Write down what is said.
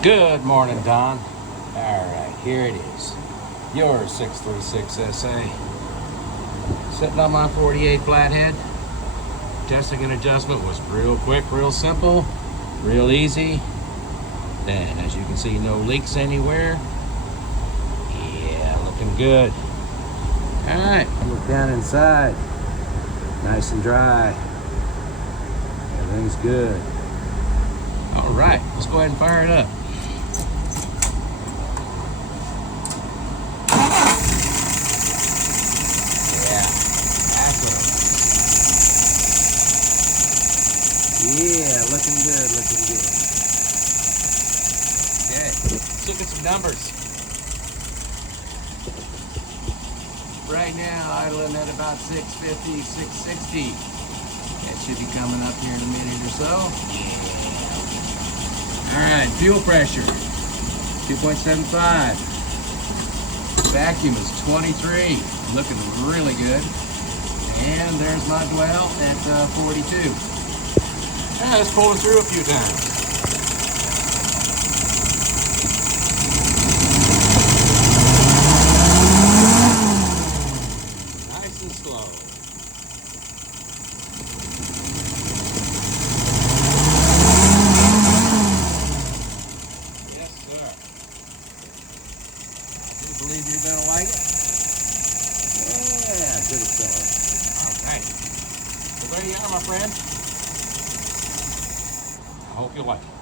Good morning, Don. All right, here it is. Your 636 SA. Sitting on my 48 flathead. Testing and adjustment was real quick, real simple, real easy. And as you can see, no leaks anywhere. Yeah, looking good. All right, look down inside. Nice and dry. Everything's good. All right, let's go ahead and fire it up. Yeah, looking good, looking good. Okay, let's look at some numbers. Right now, idling at about 650, 660. That should be coming up here in a minute or so. Yeah. All right, fuel pressure, 2.75. Vacuum is 23, looking really good. And there's my dwell at 42. It's pulling through a few times. Nice and slow. Yes, sir. I do believe you're going to like it. Yeah, good acceleration. All right. So there you are, my friend. I hope you like it.